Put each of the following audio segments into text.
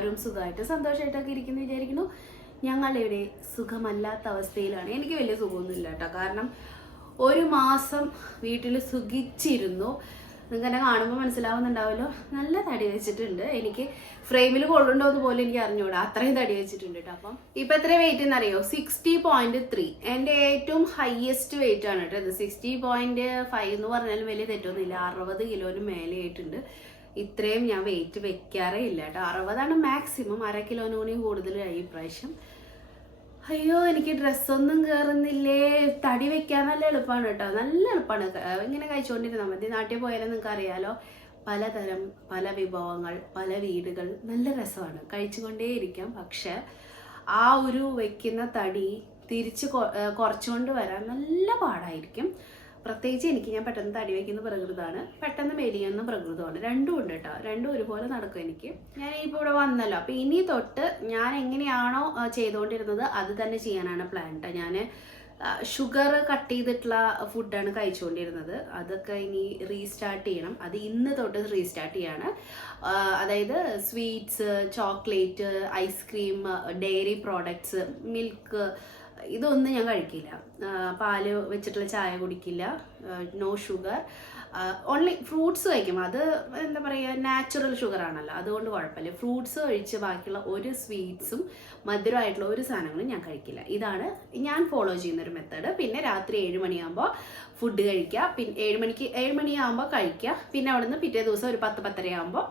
എല്ലാവരും സുഖമായിട്ട് സന്തോഷമായിട്ടൊക്കെ ഇരിക്കുന്നു വിചാരിക്കുന്നു. ഞങ്ങളിവിടെ സുഖമല്ലാത്ത അവസ്ഥയിലാണ്. എനിക്ക് വലിയ സുഖമൊന്നുമില്ല കേട്ടോ. കാരണം ഒരു മാസം വീട്ടിൽ സുഖിച്ചിരുന്നു. നിങ്ങൾക്ക് എന്നെ കാണുമ്പോൾ മനസ്സിലാവുന്നുണ്ടാവുമല്ലോ. നല്ല തടി വെച്ചിട്ടുണ്ട്. എനിക്ക് ഫ്രെയിമിൽ കൊള്ളുണ്ടോ എന്ന് പോലും എനിക്ക് അറിഞ്ഞുകൂടാ അത്രയും തടി വെച്ചിട്ടുണ്ട് കേട്ടോ. അപ്പം ഇപ്പം എത്ര വെയിറ്റ് എന്നറിയോ? സിക്സ്റ്റി പോയിന്റ് ത്രീ എന്റെ ഏറ്റവും ഹയസ്റ്റ് വെയിറ്റ് ആണ് കേട്ടോ ഇത്. സിക്സ്റ്റി പോയിന്റ് ഫൈവ് എന്ന് പറഞ്ഞാലും വലിയ തെറ്റൊന്നുമില്ല. അറുപത് കിലോന് മേലെ ആയിട്ടുണ്ട്. ഇത്രയും ഞാൻ വെയിറ്റ് വെക്കാറേ ഇല്ല കേട്ടോ. അറുപതാണ് മാക്സിമം അര കിലോനൂണി കൂടി കൂടുതലായി ഇപ്രാവശ്യം അയ്യോ എനിക്ക് ഡ്രസ്സൊന്നും കയറുന്നില്ലേ തടി വെക്കാൻ നല്ല എളുപ്പമാണ് കേട്ടോ. നല്ല എളുപ്പമാണ് ഇങ്ങനെ കഴിച്ചുകൊണ്ടിരുന്നാൽ മതി. നാട്ടിൽ പോയാലും നിങ്ങൾക്ക് അറിയാലോ പലതരം പല വിഭവങ്ങൾ പല വീടുകൾ നല്ല രസമാണ്. കഴിച്ചുകൊണ്ടേയിരിക്കാം. പക്ഷെ ആ ഒരു വെക്കുന്ന തടി തിരിച്ച് കുറച്ചുകൊണ്ട് വരാൻ നല്ല പാടായിരിക്കും. പ്രത്യേകിച്ച് എനിക്ക് ഞാൻ പെട്ടെന്ന് തടി വയ്ക്കുന്ന പ്രകൃതമാണ് പെട്ടെന്ന് മെലിയുന്ന പ്രകൃതമാണ്. രണ്ടും ഉണ്ട് കേട്ടോ. രണ്ടും ഒരുപോലെ നടക്കും എനിക്ക്. ഞാൻ ഇപ്പോൾ ഇവിടെ വന്നല്ലോ. അപ്പോൾ ഇനി തൊട്ട് ഞാൻ എങ്ങനെയാണോ ചെയ്തുകൊണ്ടിരുന്നത് അത് തന്നെ ചെയ്യാനാണ് പ്ലാൻ കേട്ടോ ഞാൻ ഷുഗർ കട്ട് ചെയ്തിട്ടുള്ള ഫുഡാണ് കഴിച്ചുകൊണ്ടിരുന്നത്. അതൊക്കെ ഇനി റീസ്റ്റാർട്ട് ചെയ്യണം. അത് ഇന്ന് തൊട്ട് റീസ്റ്റാർട്ട് ചെയ്യാണ്. അതായത് sweets chocolate ice cream dairy products milk ഇതൊന്നും ഞാൻ കഴിക്കില്ല. പാൽ വെച്ചിട്ടുള്ള ചായ കുടിക്കില്ല. നോ ഷുഗർ ഓൺലി ഫ്രൂട്ട്സ് കഴിക്കും. അത് എന്താ പറയുക നാച്ചുറൽ ഷുഗർ ആണല്ലോ. അതുകൊണ്ട് കുഴപ്പമില്ല. ഫ്രൂട്ട്സ് കഴിച്ച് ബാക്കിയുള്ള ഒരു സ്വീറ്റ്സും മധുരമായിട്ടുള്ള ഒരു സാധനങ്ങളും ഞാൻ കഴിക്കില്ല. ഇതാണ് ഞാൻ ഫോളോ ചെയ്യുന്ന ഒരു മെത്തേഡ് പിന്നെ രാത്രി ഏഴ് മണിയാകുമ്പോൾ ഫുഡ് കഴിക്കുക. പിന്നെ ഏഴ് മണിക്ക് ഏഴ് മണിയാകുമ്പോൾ കഴിക്കുക. പിന്നെ അവിടുന്ന് പിറ്റേ ദിവസം ഒരു പത്ത് പത്തരയാകുമ്പോൾ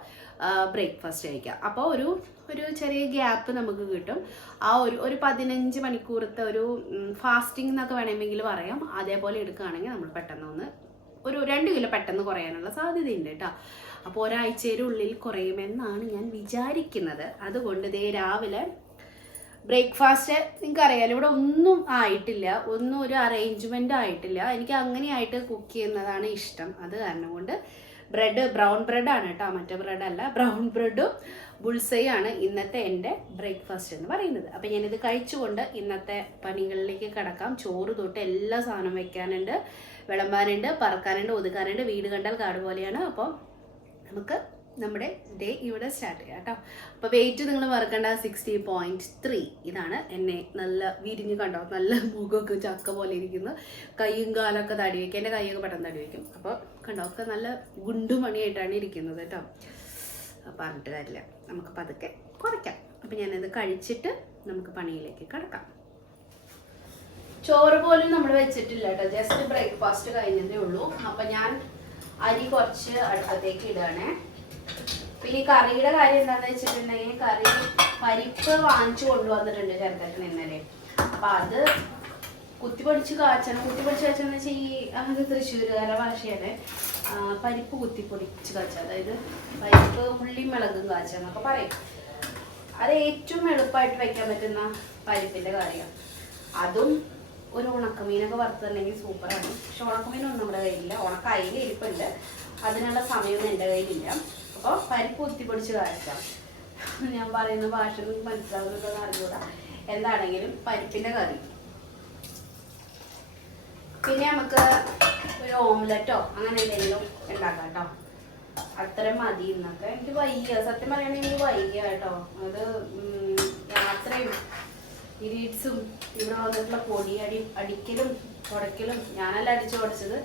ബ്രേക്ക്ഫാസ്റ്റ് കഴിക്കുക. അപ്പോൾ ഒരു ഒരു ചെറിയ ഗ്യാപ്പ് നമുക്ക് കിട്ടും. ആ ഒരു ഒരു പതിനഞ്ച് മണിക്കൂറത്തെ ഒരു ഫാസ്റ്റിംഗ് എന്നൊക്കെ വേണമെങ്കിൽ പറയാം. അതേപോലെ എടുക്കുകയാണെങ്കിൽ നമ്മൾ പെട്ടെന്ന് ഒന്ന് ഒരു രണ്ട് കിലോ പെട്ടെന്ന് കുറയാനുള്ള സാധ്യതയുണ്ട് കേട്ടോ. അപ്പോൾ ഒരാഴ്ചയുടെ ഉള്ളിൽ കുറയുമെന്നാണ് ഞാൻ വിചാരിക്കുന്നത്. അതുകൊണ്ട് ദേ രാവിലെ ബ്രേക്ക്ഫാസ്റ്റ് നിങ്ങൾക്ക് അറിയാലോ ഇവിടെ ഒന്നും ആയിട്ടില്ല. ഒന്നും ഒരു അറേഞ്ച്മെന്റ് ആയിട്ടില്ല. എനിക്ക് അങ്ങനെയായിട്ട് കുക്ക് ചെയ്യുന്നതാണ് ഇഷ്ടം. അത് കാരണം കൊണ്ട് ബ്രെഡ് ബ്രൗൺ ബ്രെഡാണ് കേട്ടോ. മറ്റേ ബ്രെഡല്ല ബ്രൗൺ ബ്രെഡും ബുൾസയും ആണ് ഇന്നത്തെ എന്റെ ബ്രേക്ക്ഫാസ്റ്റ് എന്ന് പറയുന്നത്. അപ്പം ഞാനിത് കഴിച്ചുകൊണ്ട് ഇന്നത്തെ പണികളിലേക്ക് കിടക്കാം. ചോറ് തൊട്ട് എല്ലാ സാധനവും വെക്കാനുണ്ട് വിളമ്പാനുണ്ട് പറക്കാനുണ്ട് ഒതുക്കാനുണ്ട്. വീട് കണ്ടാൽ കാട് പോലെയാണ്. അപ്പോൾ നമുക്ക് നമ്മുടെ ഡേ ഇവിടെ സ്റ്റാർട്ട് ചെയ്യാം കേട്ടോ. അപ്പോൾ വെയിറ്റ് നിങ്ങൾ മറക്കണ്ട. സിക്സ്റ്റി പോയിന്റ് ത്രീ ഇതാണ് എന്നെ നല്ല വിരിഞ്ഞ് കണ്ടോ? നല്ല മുഖമൊക്കെ ചക്ക പോലെ ഇരിക്കുന്നു. കൈയും കാലൊക്കെ തടി വയ്ക്കും എന്റെ കൈയൊക്കെ പെട്ടെന്ന് തടി വയ്ക്കും അപ്പോൾ കണ്ടോ? ഒക്കെ നല്ല ഗുണ്ടുമണിയായിട്ടാണ് ഇരിക്കുന്നത് കേട്ടോ. പറഞ്ഞിട്ട് തരില്ല നമുക്ക് പതുക്കെ കുറയ്ക്കാം. അപ്പം ഞാനത് കഴിച്ചിട്ട് നമുക്ക് പണിയിലേക്ക് കിടക്കാം. ചോറ് പോലും നമ്മൾ വെച്ചിട്ടില്ല കേട്ടോ. ജസ്റ്റ് ബ്രേക്ക്ഫാസ്റ്റ് കഴിഞ്ഞതേ ഉള്ളൂ. അപ്പം ഞാൻ അരി കുറച്ച് അടുപ്പത്തേക്ക് ഇടുകയാണേ. പിന്നെ ഈ കറിയുടെ കാര്യം എന്താണെന്ന് വെച്ചിട്ടുണ്ടെങ്കിൽ കറി പരിപ്പ് വാങ്ങിച്ചു കൊണ്ടുവന്നിട്ടുണ്ട് ചെറുതൊക്കെ ഇന്നലെ. അപ്പം അത് കുത്തിപ്പൊടിച്ച് കാച്ചണം. കുത്തിപ്പൊടിച്ച് കാച്ചെന്ന് വെച്ചാൽ ഈ അത് തൃശ്ശൂരുകാര ഭാഷയാണ് പരിപ്പ് കുത്തിപ്പൊടിച്ച് കാച്ചുക അതായത് പരിപ്പ് ഉള്ളി മുളകും കാച്ചുക എന്നൊക്കെ പറയും. അത് ഏറ്റവും എളുപ്പമായിട്ട് വെക്കാൻ പറ്റുന്ന പരിപ്പിന്റെ കാര്യമാണ് അതും ഒരു ഉണക്കമീനൊക്കെ വറുത്തുണ്ടെങ്കിൽ സൂപ്പറാണ്. പക്ഷെ ഉണക്കമീനൊന്നും നമ്മുടെ കയ്യിലില്ല. ഉണക്ക അയില ഇരിപ്പുണ്ട്. അതിനുള്ള സമയമൊന്നും എന്റെ കയ്യിലില്ല. അപ്പോൾ പരിപ്പ് കുത്തിപ്പൊടിച്ച് കാച്ചാം. ഞാൻ പറയുന്ന ഭാഷ മനസ്സിലാവുന്നതെന്ന് അറിഞ്ഞൂടാ എന്താണെങ്കിലും പരിപ്പിന്റെ കറി. പിന്നെ നമുക്ക് ഒരു ഓംലെറ്റോ അങ്ങനെ എന്തെങ്കിലും ഉണ്ടാക്കാം കേട്ടോ. അത്ര മതി ഇന്നൊക്കെ എനിക്ക് വൈകിയ സത്യം പറയുകയാണെങ്കിൽ എനിക്ക് വൈകിയ കേട്ടോ. അത് രാത്രിയും ഇരീഡ്സും ഇവിടെ വന്നിട്ടുള്ള പൊടി അടി അടിക്കലും തുടയ്ക്കലും ഞാനല്ല അടിച്ചു ഓടിച്ചത്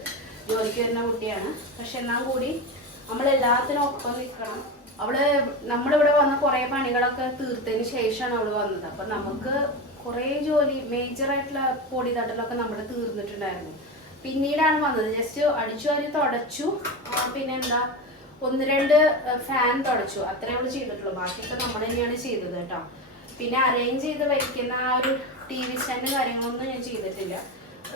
ജോലിക്ക് വരുന്ന കുട്ടിയാണ്. പക്ഷെ എന്നാൽ കൂടി നമ്മളെല്ലാത്തിനും ഒപ്പം നിൽക്കണം അവൾ നമ്മളിവിടെ വന്ന കുറേ പണികളൊക്കെ തീർത്തതിന് ശേഷമാണ് അവൾ വന്നത്. അപ്പൊ നമുക്ക് കുറേ ജോലി മേജർ ആയിട്ടുള്ള പൊടി തട്ടലൊക്കെ നമ്മുടെ തീർന്നിട്ടുണ്ടായിരുന്നു. പിന്നീടാണ് വന്നത്. ജസ്റ്റ് അടിച്ചു വാരി തുടച്ചു. പിന്നെ പിന്നെന്താ? ഒന്ന് രണ്ട് ഫാൻ തുടച്ചു. അത്രേ ഉള്ളൂ ചെയ്തിട്ടുള്ളൂ. ബാക്കിയൊക്കെ നമ്മൾ തന്നെയാണ് ചെയ്തത് കേട്ടോ. പിന്നെ അറേഞ്ച് ചെയ്ത് വയ്ക്കുന്ന ആ ഒരു ടി വി സ്റ്റാൻഡ് കാര്യങ്ങളൊന്നും ഞാൻ ചെയ്തിട്ടില്ല.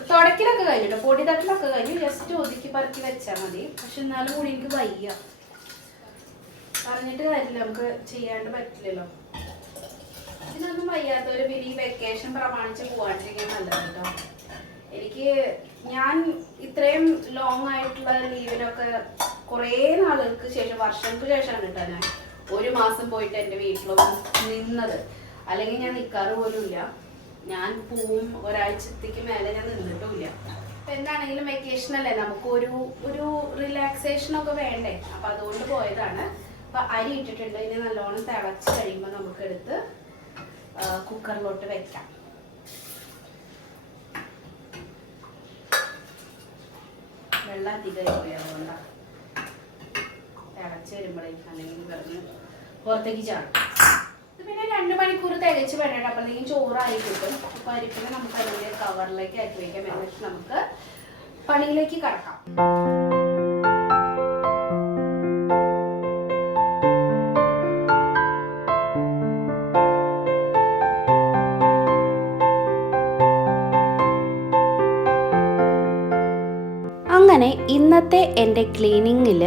തുടക്കിലൊക്കെ കഴിഞ്ഞിട്ടോ പൊടി തട്ടിലൊക്കെ കഴിഞ്ഞു ജസ്റ്റ് ഒതുക്കി പറക്കി വെച്ചാൽ മതി. പക്ഷെ എന്നാലും കൂടി എനിക്ക് വയ്യ. പറഞ്ഞിട്ട് കാര്യമില്ല. നമുക്ക് ചെയ്യാണ്ട് പറ്റില്ലല്ലോ. ഇതിനൊന്നും വയ്യാത്തവര് പിന്നെ ഈ വെക്കേഷൻ പ്രമാണിച്ച് പോവാണ്ടിരിക്കാൻ നല്ലത് കേട്ടോ എനിക്ക് ഞാൻ ഇത്രയും ലോങ് ആയിട്ടുള്ള ലീവിനൊക്കെ കുറേ നാളുകൾക്ക് ശേഷം വർഷങ്ങൾക്ക് ശേഷമാണ് കേട്ടോ ഞാൻ ഒരു മാസം പോയിട്ട് എന്റെ വീട്ടിലൊന്നും നിന്നത്. അല്ലെങ്കിൽ ഞാൻ നിൽക്കാറ് പോലും ഇല്ല ഞാൻ പോവും ഒരാഴ്ചത്തേക്ക് മേലെ ഞാൻ നിന്നിട്ടുമില്ല. അപ്പൊ എന്താണെങ്കിലും വെക്കേഷൻ അല്ലേ നമുക്ക് ഒരു ഒക്കെ വേണ്ടേ? അപ്പൊ അതുകൊണ്ട് പോയതാണ്. അപ്പൊ അരി ഇട്ടിട്ടുണ്ട് ഇനി നല്ലോണം തിളച്ച് കഴിയുമ്പോൾ നമുക്ക് എടുത്ത് കുക്കറിലോട്ട് വെക്കാം. വെള്ളം പോയി അതുകൊണ്ടാണ് തിളച്ച് വരുമ്പോഴേക്കും അല്ലെങ്കിൽ വെറുതെ പുറത്തേക്ക് ചാടും. പിന്നെ രണ്ട് മണിക്കൂർ തികച്ച് വേണ്ട അപ്പോഴത്തേക്കും ചോറായി കിട്ടും. അപ്പൊ അരിപ്പിനെ നമുക്ക് അതിന്റെ കവറിലേക്ക് ആക്കി വെക്കാം എന്നിട്ട് നമുക്ക് പണിയിലേക്ക് കടക്കാം. അങ്ങനെ ഇന്നത്തെ എന്റെ ക്ലീനിങ്ങിൽ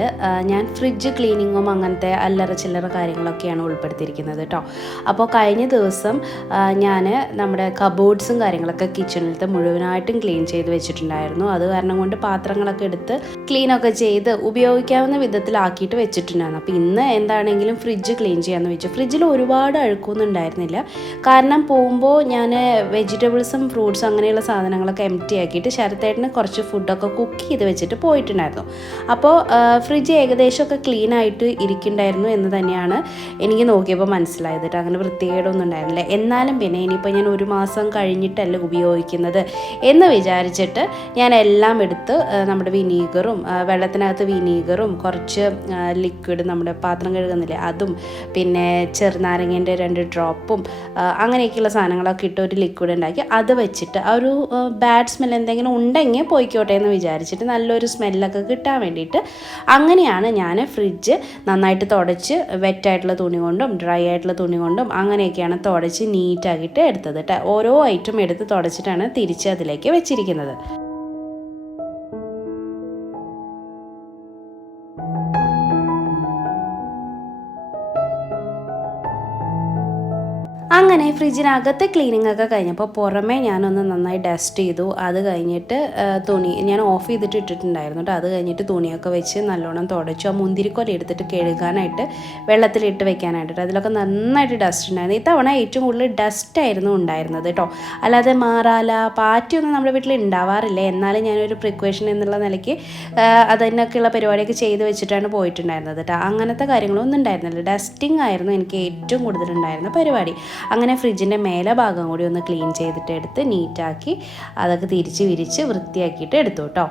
ഞാൻ ഫ്രിഡ്ജ് ക്ലീനിങ്ങും അങ്ങനത്തെ അല്ലറ ചില്ലറ കാര്യങ്ങളൊക്കെയാണ് ഉൾപ്പെടുത്തിയിരിക്കുന്നത് കേട്ടോ. അപ്പോൾ കഴിഞ്ഞ ദിവസം ഞാൻ നമ്മുടെ കബോർഡ്സും കാര്യങ്ങളൊക്കെ കിച്ചണിലത്തെ മുഴുവനായിട്ടും ക്ലീൻ ചെയ്ത് വെച്ചിട്ടുണ്ടായിരുന്നു. അത് കാരണം കൊണ്ട് പാത്രങ്ങളൊക്കെ എടുത്ത് ക്ലീനൊക്കെ ചെയ്ത് ഉപയോഗിക്കാവുന്ന വിധത്തിലാക്കിയിട്ട് വെച്ചിട്ടുണ്ടായിരുന്നു. അപ്പോൾ ഇന്ന് എന്താണെങ്കിലും ഫ്രിഡ്ജ് ക്ലീൻ ചെയ്യാമെന്ന് വെച്ചു. ഫ്രിഡ്ജിൽ ഒരുപാട് അഴുക്കൊന്നും ഉണ്ടായിരുന്നില്ല. കാരണം പോകുമ്പോൾ ഞാൻ വെജിറ്റബിൾസും ഫ്രൂട്ട്സും അങ്ങനെയുള്ള സാധനങ്ങളൊക്കെ എംറ്റി ആക്കിയിട്ട് ശരത്തേട്ടന് കുറച്ച് ഫുഡൊക്കെ കുക്ക് ചെയ്ത് വെച്ചിട്ട് പോയിട്ടുണ്ടായിരുന്നു. അപ്പോൾ ഫ്രിഡ്ജ് ഏകദേശമൊക്കെ ക്ലീൻ ആയിട്ട് ഇരിക്കുന്നുണ്ടായിരുന്നു എന്ന് തന്നെയാണ് എനിക്ക് നോക്കിയപ്പോൾ മനസ്സിലായത് അങ്ങനെ വൃത്തികേടൊന്നും ഉണ്ടായിരുന്നില്ല. എന്നാലും പിന്നെ ഇനിയിപ്പോൾ ഞാൻ ഒരു മാസം കഴിഞ്ഞിട്ടല്ല ഉപയോഗിക്കുന്നത് എന്ന് വിചാരിച്ചിട്ട് ഞാൻ എല്ലാം എടുത്ത് നമ്മുടെ വിനീഗറും വെള്ളത്തിനകത്ത് വിനീഗറും കുറച്ച് ലിക്വിഡ് നമ്മുടെ പാത്രം കഴുകുന്നില്ലേ അതും പിന്നെ ചെറുനാരങ്ങേന്റെ രണ്ട് ഡ്രോപ്പും അങ്ങനെയൊക്കെയുള്ള സാധനങ്ങളൊക്കെ ഇട്ട് ഒരു ലിക്വിഡ് ഉണ്ടാക്കി അത് വെച്ചിട്ട് ആ ഒരു ബാഡ് സ്മെൽ എന്തെങ്കിലും ഉണ്ടെങ്കിൽ പോയിക്കോട്ടെ എന്ന് വിചാരിച്ചിട്ട് നല്ലൊരു സ്മെല്ലൊക്കെ കിട്ടാൻ വേണ്ടിയിട്ട് അങ്ങനെയാണ് ഞാൻ ഫ്രിഡ്ജ് നന്നായിട്ട് തുടച്ച് വെറ്റായിട്ടുള്ള തുണി കൊണ്ടും ഡ്രൈ ആയിട്ടുള്ള തുണി കൊണ്ടും അങ്ങനെയൊക്കെയാണ് തുടച്ച് നീറ്റാക്കിയിട്ട് എടുത്തത് കേട്ടോ ഓരോ ഐറ്റം എടുത്ത് തുടച്ചിട്ടാണ് തിരിച്ച് അതിലേക്ക് വെച്ചിരിക്കുന്നത്. അങ്ങനെ ഫ്രിഡ്ജിനകത്തെ ക്ലീനിങ് ഒക്കെ കഴിഞ്ഞപ്പോൾ പുറമേ ഞാനൊന്ന് നന്നായി ഡസ്റ്റ് ചെയ്തു. അത് കഴിഞ്ഞിട്ട് തുണി ഞാൻ ഓഫ് ചെയ്തിട്ട് ഇട്ടിട്ടുണ്ടായിരുന്നു കേട്ടോ അത് കഴിഞ്ഞിട്ട് തുണിയൊക്കെ വെച്ച് നല്ലോണം തുടച്ചു. ആ മുന്തിരിക്കൊല എടുത്തിട്ട് കഴുകാനായിട്ട് വെള്ളത്തിലിട്ട് വെക്കാനായിട്ട് അതിലൊക്കെ നന്നായിട്ട് ഡസ്റ്റ് ഉണ്ടായിരുന്നു. ഇത്തവണ ഏറ്റവും കൂടുതൽ ഡസ്റ്റ് ആയിരുന്നു ഉണ്ടായിരുന്നത് കേട്ടോ അല്ലാതെ മാറാല പാറ്റിയൊന്നും നമ്മുടെ വീട്ടിൽ ഉണ്ടാവാറില്ല. എന്നാലും ഞാനൊരു പ്രിക്വേഷൻ എന്നുള്ള നിലയ്ക്ക് അതിനൊക്കെയുള്ള പരിപാടിയൊക്കെ ചെയ്ത് വെച്ചിട്ടാണ് പോയിട്ടുണ്ടായിരുന്നത് കേട്ടോ അങ്ങനത്തെ കാര്യങ്ങളൊന്നും ഉണ്ടായിരുന്നില്ല. ഡസ്റ്റിംഗ് ആയിരുന്നു എനിക്ക് ഏറ്റവും കൂടുതൽ ഉണ്ടായിരുന്ന പരിപാടി. അങ്ങനെ ഫ്രിഡ്ജിന്റെ മേലെ ഭാഗം കൂടി ഒന്ന് ക്ലീൻ ചെയ്തിട്ട് എടുത്ത് നീറ്റാക്കി അതൊക്കെ തിരിച്ച് വിരിച്ച് വൃത്തിയാക്കിയിട്ട് എടുത്തു കേട്ടോ.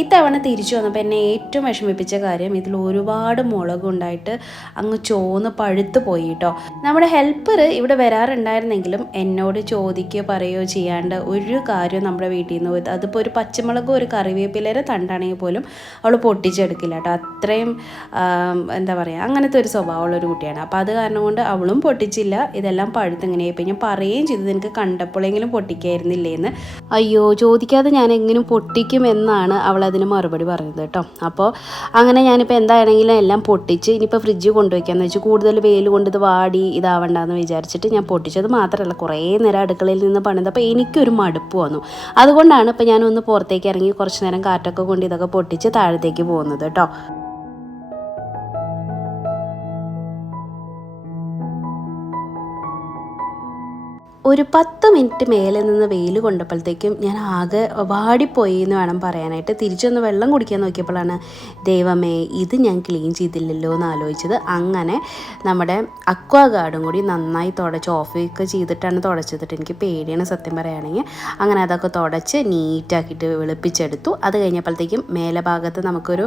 ഇത്തവണ തിരിച്ചു വന്നപ്പോൾ എന്നെ ഏറ്റവും വിഷമിപ്പിച്ച കാര്യം ഇതിൽ ഒരുപാട് മുളകുണ്ടായിട്ട് അങ്ങ് ചോന്ന് പഴുത്ത് പോയി കേട്ടോ നമ്മുടെ ഹെൽപ്പർ ഇവിടെ വരാറുണ്ടായിരുന്നെങ്കിലും എന്നോട് ചോദിക്കുകയോ പറയുകയോ ചെയ്യാണ്ട് ഒരു കാര്യവും നമ്മുടെ വീട്ടിൽ നിന്ന് പോയി അതിപ്പോൾ ഒരു പച്ചമുളകും ഒരു കറിവേപ്പിലയുടെ തണ്ടാണെങ്കിൽ പോലും അവൾ പൊട്ടിച്ചെടുക്കില്ല കേട്ടോ. അത്രയും എന്താ പറയുക അങ്ങനത്തെ ഒരു സ്വഭാവമുള്ള ഒരു കുട്ടിയാണ്. അപ്പോൾ അത് കാരണം കൊണ്ട് അവളും പൊട്ടിച്ചില്ല. ഇതെല്ലാം പഴുത്തിങ്ങനെയായിപ്പോൾ ഞാൻ പറയുകയും ചെയ്തത് എനിക്ക് കണ്ടപ്പോഴെങ്കിലും പൊട്ടിക്കായിരുന്നില്ലേ എന്ന് അയ്യോ ചോദിക്കാതെ ഞാൻ എങ്ങനെയും പൊട്ടിക്കുമെന്നാണ് അവൾ അതിന് മറുപടി പറയുന്നത് കേട്ടോ. അപ്പോൾ അങ്ങനെ ഞാനിപ്പോൾ എന്താണെങ്കിലും എല്ലാം പൊട്ടിച്ച് ഇനിയിപ്പോൾ ഫ്രിഡ്ജ് കൊണ്ടുവയ്ക്കാന്ന് വെച്ച് കൂടുതൽ വെയിൽ കൊണ്ട് ഇത് വാടി ഇതാവണ്ടെന്ന് വിചാരിച്ചിട്ട് ഞാൻ പൊട്ടിച്ചത് മാത്രമല്ല കുറേ നേരം അടുക്കളയിൽ നിന്ന് പണിത്. അപ്പോൾ എനിക്കൊരു മടുപ്പ് വന്നു. അതുകൊണ്ടാണ് ഇപ്പോൾ ഞാനൊന്ന് പുറത്തേക്ക് ഇറങ്ങി കുറച്ച് നേരം കാറ്റൊക്കെ കൊണ്ട് ഇതൊക്കെ പൊട്ടിച്ച് താഴത്തേക്ക് പോകുന്നത് കേട്ടോ. ഒരു പത്ത് മിനിറ്റ് മേലെ നിന്ന് വെയിൽ കൊണ്ടപ്പോഴത്തേക്കും ഞാൻ ആകെ വാടിപ്പോയി എന്ന് വേണം പറയാനായിട്ട്. തിരിച്ചൊന്ന് വെള്ളം കുടിക്കാൻ നോക്കിയപ്പോഴാണ് ദൈവമേ ഇത് ഞാൻ ക്ലീൻ ചെയ്തില്ലല്ലോ എന്ന് ആലോചിച്ചത്. അങ്ങനെ നമ്മുടെ അക്വാ ഗാർഡും കൂടി നന്നായി തുടച്ച് ഓഫൊക്കെ ചെയ്തിട്ടാണ് തുടച്ചതിട്ട് എനിക്ക് പേടിയാണ് സത്യം പറയുകയാണെങ്കിൽ. അങ്ങനെ അതൊക്കെ തുടച്ച് നീറ്റാക്കിയിട്ട് വെളുപ്പിച്ചെടുത്തു. അത് കഴിഞ്ഞപ്പോഴത്തേക്കും മേലെ ഭാഗത്ത് നമുക്കൊരു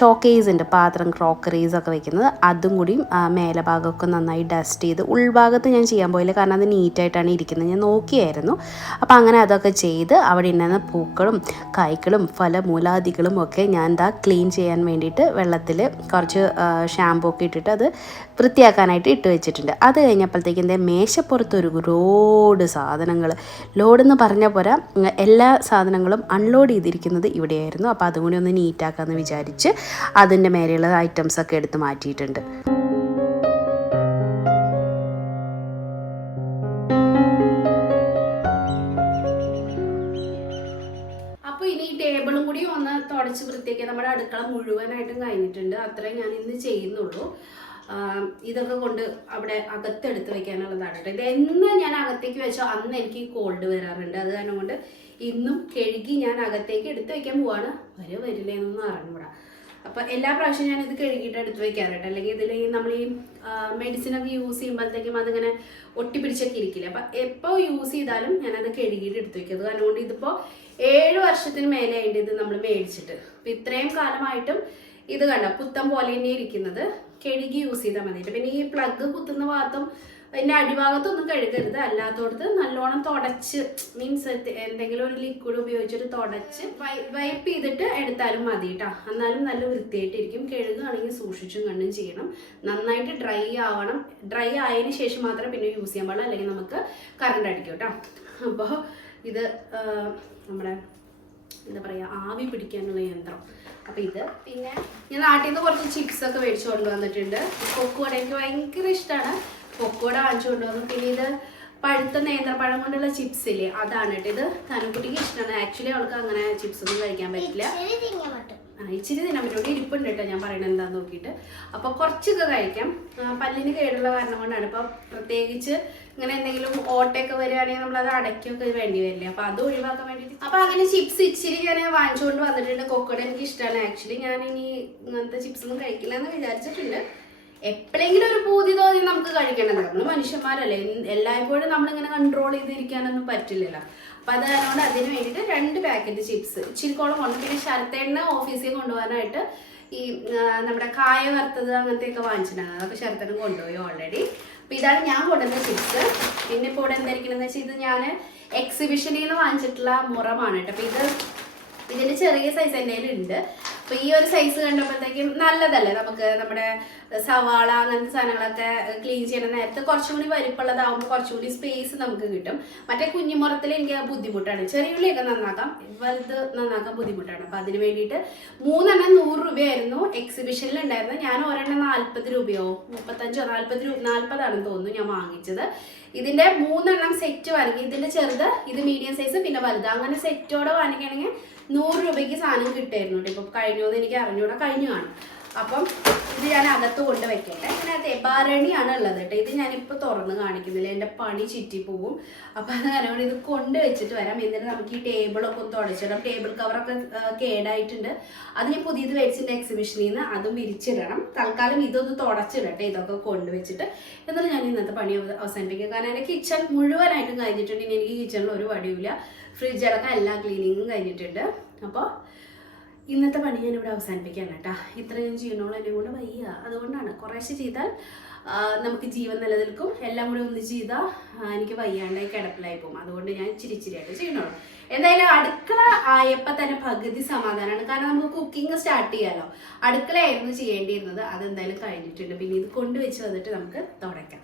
ഷോക്കേസ് ഉണ്ട് പാത്രം ക്രോക്കറീസ് ഒക്കെ വെക്കുന്നത്. അതും കൂടി മേലെ ഭാഗമൊക്കെ നന്നായി ഡസ്റ്റ് ചെയ്ത് ഉൾഭാഗത്ത് ഞാൻ ചെയ്യാൻ പോയില്ല. കാരണം അത് നീറ്റായിട്ടാണ് ഇരിക്കുന്നത്. ഞാൻ നോക്കിയായിരുന്നു. അപ്പോൾ അങ്ങനെ അതൊക്കെ ചെയ്ത് അവിടെ ഉണ്ടായിരുന്ന പൂക്കളും കായ്ക്കളും ഫലമൂലാദികളും ഒക്കെ ഞാൻ എന്താ ക്ലീൻ ചെയ്യാൻ വേണ്ടിയിട്ട് വെള്ളത്തിൽ കുറച്ച് ഷാമ്പൂ ഒക്കെ ഇട്ടിട്ട് അത് വൃത്തിയാക്കാനായിട്ട് ഇട്ട് വെച്ചിട്ടുണ്ട്. അത് കഴിഞ്ഞപ്പോഴത്തേക്കും എന്റെ മേശപ്പുറത്ത് ഒരു ലോഡ് സാധനങ്ങൾ ലോഡെന്ന് പറഞ്ഞ പോരാ എല്ലാ സാധനങ്ങളും അൺലോഡ് ചെയ്തിരിക്കുന്നത് ഇവിടെയായിരുന്നു. അപ്പോൾ അതും കൂടി ഒന്ന് നീറ്റാക്കാമെന്ന് വിചാരിച്ച് അതിന്റെ മേലെയുള്ള ഐറ്റംസ് ഒക്കെ എടുത്ത് മാറ്റിയിട്ടുണ്ട്. തുടച്ച് വൃത്തിയാക്കി നമ്മുടെ അടുക്കള മുഴുവനായിട്ടും കഴിഞ്ഞിട്ടുണ്ട്. അത്രയും ഞാൻ ഇന്ന് ചെയ്യുന്നുള്ളൂ. ഇതൊക്കെ കൊണ്ട് അവിടെ അകത്തെടുത്ത് വെക്കാനുള്ളതാണ് കേട്ടോ. ഇത് എന്ന് ഞാൻ അകത്തേക്ക് വെച്ചോ അന്ന് എനിക്ക് കോൾഡ് വരാറുണ്ട്. അത് കാരണം കൊണ്ട് ഇന്നും കഴുകി ഞാൻ അകത്തേക്ക് എടുത്ത് വെക്കാൻ പോവാണ്. വരെ വരില്ല എന്നൊന്നും അറിഞ്ഞൂടാ അപ്പൊ എല്ലാ പ്രാവശ്യം ഞാൻ ഇത് കഴുകിയിട്ട് എടുത്ത് വെക്കാറുണ്ട് അല്ലെങ്കിൽ ഇതിൽ നമ്മൾ ഈ മെഡിസിൻ ഒക്കെ യൂസ് ചെയ്യുമ്പോഴത്തേക്കും അതിങ്ങനെ ഒട്ടിപ്പിടിച്ചൊക്കെ ഇരിക്കില്ല. അപ്പൊ എപ്പോൾ യൂസ് ചെയ്താലും ഞാൻ ഞാനത് കഴുകിയിട്ട് എടുത്ത് വെക്കും. അത് കാരണം കൊണ്ട് ഇതിപ്പോ ഏഴ് വർഷത്തിന് മേലെ ആയിട്ട് ഇത് നമ്മൾ മേടിച്ചിട്ട്. അപ്പം ഇത്രയും കാലമായിട്ടും ഇത് കണ്ട പുത്തം പോലെ തന്നെ ഇരിക്കുന്നത്. കഴുകി യൂസ് ചെയ്താൽ മതിയിട്ട് പിന്നെ ഈ പ്ലഗ് കുത്തുന്ന ഭാഗത്തും അതിന്റെ അടിഭാഗത്തൊന്നും കഴുകരുത്. അല്ലാത്തോടത്ത് നല്ലോണം തുടച്ച് മീൻസ് എന്തെങ്കിലും ഒരു ലിക്വിഡ് ഉപയോഗിച്ചിട്ട് തുടച്ച് വൈപ്പ് ചെയ്തിട്ട് എടുത്താലും മതി കേട്ടോ എന്നാലും നല്ല വൃത്തിയായിട്ടിരിക്കും. കഴുകുകയാണെങ്കിൽ സൂക്ഷിച്ചും കണ്ടും ചെയ്യണം. നന്നായിട്ട് ഡ്രൈ ആവണം. ഡ്രൈ ആയതിന് ശേഷം മാത്രമേ പിന്നെ യൂസ് ചെയ്യാൻ പാടുള്ളൂ അല്ലെങ്കിൽ നമുക്ക് കറണ്ട് അടിക്കും കേട്ടോ അപ്പോൾ ഇത് നമ്മുടെ എന്താ പറയുക ആവി പിടിക്കാനുള്ള യന്ത്രം. അപ്പോൾ ഇത് പിന്നെ ഞാൻ നാട്ടിൽ നിന്ന് കുറച്ച് ചിപ്സൊക്കെ മേടിച്ചു കൊണ്ടുവന്നിട്ടുണ്ട്. കൊക്കുവട എനിക്ക് ഭയങ്കര ഇഷ്ടമാണ് കൊക്കുവട വാങ്ങിച്ചു കൊണ്ടുവന്നു പിന്നെ ഇത് പഴുത്ത നേന്ത്രപ്പഴം കൊണ്ടുള്ള ചിപ്സ് ഇല്ലേ? അതാണ് കേട്ടോ. ഇത് തനുക്കുട്ടിക്ക് ഇഷ്ടമാണ് ആക്ച്വലി അവൾക്ക് അങ്ങനെ ചിപ്സ് ഒന്നും കഴിക്കാൻ പറ്റില്ല. ഇച്ചിരി തിന്നാൻ പറ്റും. ഇവിടെ ഇരിപ്പുണ്ട് കേട്ടോ. ഞാൻ പറയണത് എന്താന്ന് നോക്കിയിട്ട്. അപ്പൊ കുറച്ചൊക്കെ കഴിക്കാം. പല്ലിന് കേടുള്ള കാരണം കൊണ്ടാണ്. ഇപ്പൊ പ്രത്യേകിച്ച് ഇങ്ങനെ എന്തെങ്കിലും ഓട്ടയൊക്കെ വരികയാണെങ്കിൽ നമ്മൾ അത് അടയ്ക്കൊക്കെ വേണ്ടി വരില്ലേ? അപ്പൊ അത് ഒഴിവാക്കാൻ വേണ്ടിയിട്ട് അപ്പൊ അങ്ങനെ ചിപ്സ് ഇച്ചിരി ഞാൻ വാങ്ങിച്ചുകൊണ്ട് വന്നിട്ടുണ്ട്. കൊക്കോടെ എനിക്ക് ഇഷ്ടമാണ് ആക്ച്വലി ഞാൻ ഇനി ഇങ്ങനത്തെ ചിപ്സ് ഒന്നും കഴിക്കില്ല എന്ന് വിചാരിച്ചിട്ടുണ്ട്. എപ്പോഴെങ്കിലും ഒരു പൂതി തോന്നി നമുക്ക് കഴിക്കണം നമ്മൾ മനുഷ്യന്മാരല്ലേ. എല്ലായ്പ്പോഴും നമ്മളിങ്ങനെ കൺട്രോൾ ചെയ്തിരിക്കാനൊന്നും പറ്റില്ലല്ലോ. അപ്പൊ അത് കാരണം അതിന് വേണ്ടിയിട്ട് രണ്ട് പാക്കറ്റ് ചിപ്സ് ഇച്ചിരിക്കോളം കൊണ്ട് പിന്നെ ശരത്തേണ്ണ ഓഫീസിൽ കൊണ്ടുപോകാനായിട്ട് ഈ നമ്മുടെ കായ വറുത്തത് അങ്ങനത്തെയൊക്കെ വാങ്ങിച്ചിട്ടാണ്. അതൊക്കെ ശരത്തേണ്ണ കൊണ്ടുപോയി ഓൾറെഡി അപ്പൊ ഇതാണ് ഞാൻ കൊണ്ടുവന്ന ചിപ്സ് പിന്നെ ഇപ്പോൾ ഇവിടെ എന്തായിരിക്കണമെന്ന് വെച്ചാൽ ഇത് ഞാൻ എക്സിബിഷനിൽ നിന്ന് വാങ്ങിച്ചിട്ടുള്ള മുറമാണ് കേട്ടോ. അപ്പൊ ഇത് ഇതിന്റെ ചെറിയ സൈസ് എന്റെ ഉണ്ട് അപ്പൊ ഈ ഒരു സൈസ് കണ്ടപ്പോഴത്തേക്കും നല്ലതല്ലേ? നമുക്ക് നമ്മുടെ സവാള അങ്ങനത്തെ സാധനങ്ങളൊക്കെ ക്ലീൻ ചെയ്യണ നേരത്തെ കുറച്ചും കൂടി വലിപ്പമുള്ളതാവുമ്പോൾ കുറച്ചും കൂടി സ്പേസ് നമുക്ക് കിട്ടും. മറ്റേ കുഞ്ഞുമുറത്തിൽ എനിക്ക് ബുദ്ധിമുട്ടാണ്. ചെറിയ ഉള്ളിയൊക്കെ നന്നാക്കാം. വലുത് നന്നാക്കാൻ ബുദ്ധിമുട്ടാണ്. അപ്പൊ അതിന് വേണ്ടിയിട്ട് മൂന്നെണ്ണം നൂറ് രൂപയായിരുന്നു എക്സിബിഷനിൽ ഉണ്ടായിരുന്നത്. ഞാൻ ഒരെണ്ണം നാല്പത് രൂപയോ മുപ്പത്തഞ്ചോ നാല്പത് രൂപ നാല്പതാണെന്ന് തോന്നുന്നു ഞാൻ വാങ്ങിച്ചത്. ഇതിന്റെ മൂന്നെണ്ണം സെറ്റ് വാങ്ങി. ഇതിന്റെ ചെറുത് ഇത് മീഡിയം സൈസ് പിന്നെ വലുത്. അങ്ങനെ സെറ്റോടെ വാങ്ങിക്കുകയാണെങ്കിൽ നൂറ് രൂപയ്ക്ക് സാധനം കിട്ടായിരുന്നു കേട്ടോ ഇപ്പം കഴിഞ്ഞോന്ന് എനിക്ക് അറിഞ്ഞൂടെ കഴിഞ്ഞു കാണും. അപ്പം ഇത് ഞാൻ അകത്ത് കൊണ്ട് വെക്കട്ടെ. ഇതിനകത്ത് എബാരണിയാണ് ഉള്ളത് കേട്ടോ. ഇത് ഞാനിപ്പോൾ തുറന്ന് കാണിക്കുന്നില്ല. എന്റെ പണി ചുറ്റി പോകും അപ്പം അത് കാരണം ഇത് കൊണ്ട് വെച്ചിട്ട് വരാം. എന്നിട്ട് നമുക്ക് ഈ ടേബിളൊക്കെ ഒന്ന് തുടച്ചിടാം ടേബിൾ കവറൊക്കെ കേടായിട്ടുണ്ട്. അത് ഞാൻ പുതിയത് മേടിച്ചിട്ട് എക്സിബിഷനിൽ നിന്ന് അതും വിരിച്ചിടണം. തൽക്കാലം ഇതൊന്ന് തുടച്ചിടട്ടെ. ഇതൊക്കെ കൊണ്ടുവച്ചിട്ട് എന്നിട്ട് ഞാൻ ഇന്നത്തെ പണി അവ- അവസാനിപ്പിക്കും. കാരണം എന്റെ കിച്ചൺ മുഴുവനായിട്ടും കഴിഞ്ഞിട്ടുണ്ട്. ഇനി എനിക്ക് കിച്ചണിൽ ഒരു വടിയുമില്ല ഫ്രിഡ്ജ് അടക്കം എല്ലാ ക്ലീനിങ്ങും കഴിഞ്ഞിട്ടുണ്ട്. അപ്പോൾ ഇന്നത്തെ പണി ഞാൻ ഇവിടെ അവസാനിപ്പിക്കുകയാണ് കേട്ടോ. ഇത്രയും ചെയ്യണോളൂ എന്നെ കൊണ്ട് വയ്യ. അതുകൊണ്ടാണ് കുറേശ്ശെ ചെയ്താൽ നമുക്ക് ജീവൻ നിലനിൽക്കും. എല്ലാം കൂടി ഒന്ന് ചെയ്താൽ എനിക്ക് വയ്യാണ്ടായി കിടപ്പിലായി പോകും. അതുകൊണ്ട് ഞാൻ ഇച്ചിരി ഇച്ചിരിയായിട്ട് ചെയ്യണോളൂ. എന്തായാലും അടുക്കള ആയപ്പോൾ തന്നെ പകുതി സമാധാനമാണ് കാരണം നമുക്ക് കുക്കിംഗ് സ്റ്റാർട്ട് ചെയ്യാലോ. അടുക്കളയായിരുന്നു ചെയ്യേണ്ടിയിരുന്നത്. അതെന്തായാലും കഴിഞ്ഞിട്ടുണ്ട്. പിന്നെ ഇത് കൊണ്ടുവച്ച് വന്നിട്ട് നമുക്ക് തുടയ്ക്കാം.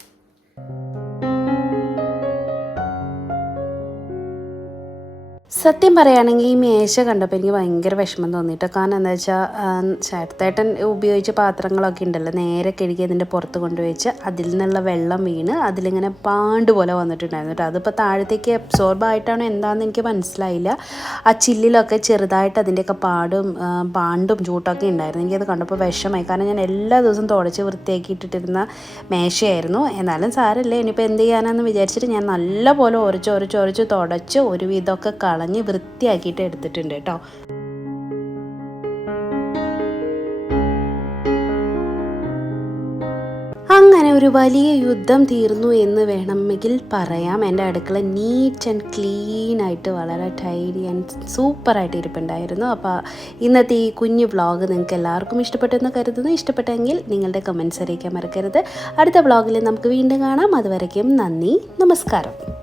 സത്യം പറയുകയാണെങ്കിൽ ഈ മേശ കണ്ടപ്പോൾ എനിക്ക് ഭയങ്കര വിഷമം തോന്നിയിട്ട്. കാരണം എന്താ വെച്ചാൽ ചേട്ടത്തേട്ടൻ ഉപയോഗിച്ച പാത്രങ്ങളൊക്കെ ഉണ്ടല്ലോ നേരെ കഴുകി അതിന്റെ പുറത്ത് കൊണ്ടുവച്ച് അതിൽ നിന്നുള്ള വെള്ളം വീണ് അതിലിങ്ങനെ പാണ്ട് പോലെ വന്നിട്ടുണ്ടായിരുന്നു കേട്ടോ. അതിപ്പോൾ താഴത്തേക്ക് അബ്സോർബ് ആയിട്ടാണോ എന്താണെന്ന് എനിക്ക് മനസ്സിലായില്ല. ആ ചില്ലിലൊക്കെ ചെറുതായിട്ട് അതിന്റെയൊക്കെ പാടും പാണ്ടും ചൂട്ടൊക്കെ ഉണ്ടായിരുന്നു. എനിക്കത് കണ്ടപ്പോൾ വിഷമായി കാരണം ഞാൻ എല്ലാ ദിവസവും തുടച്ച് വൃത്തിയാക്കി ഇട്ടിട്ടിരുന്ന മേശയായിരുന്നു. എന്നാലും സാരല്ലേ ഇനിയിപ്പോൾ എന്ത് ചെയ്യാനാണെന്ന് വിചാരിച്ചിട്ട് ഞാൻ നല്ലപോലെ ഉരച്ച് ഉരച്ച് ഉരച്ച് തുടച്ച് ഒരു വിധമൊക്കെ കളഞ്ഞ് വൃത്തിയാക്കിയിട്ട് എടുത്തിട്ടുണ്ട് കേട്ടോ. അങ്ങനെ ഒരു വലിയ യുദ്ധം തീർന്നു എന്ന് വേണമെങ്കിൽ പറയാം. എന്റെ അടുക്കള നീറ്റ് ആൻഡ് ക്ലീൻ ആയിട്ട് വളരെ ടൈഡി ആൻഡ് സൂപ്പറായിട്ട് ഇരിപ്പുണ്ടായിരുന്നു. അപ്പോൾ ഇന്നത്തെ ഈ കുഞ്ഞു വ്ളോഗ് നിങ്ങൾക്ക് എല്ലാവർക്കും ഇഷ്ടപ്പെട്ടെന്ന് കരുതുന്നു. ഇഷ്ടപ്പെട്ടെങ്കിൽ നിങ്ങളുടെ കമൻസ് അറിയിക്കാൻ മറക്കരുത്. അടുത്ത വ്ളോഗിൽ നമുക്ക് വീണ്ടും കാണാം. അതുവരയ്ക്കും നന്ദി. നമസ്കാരം.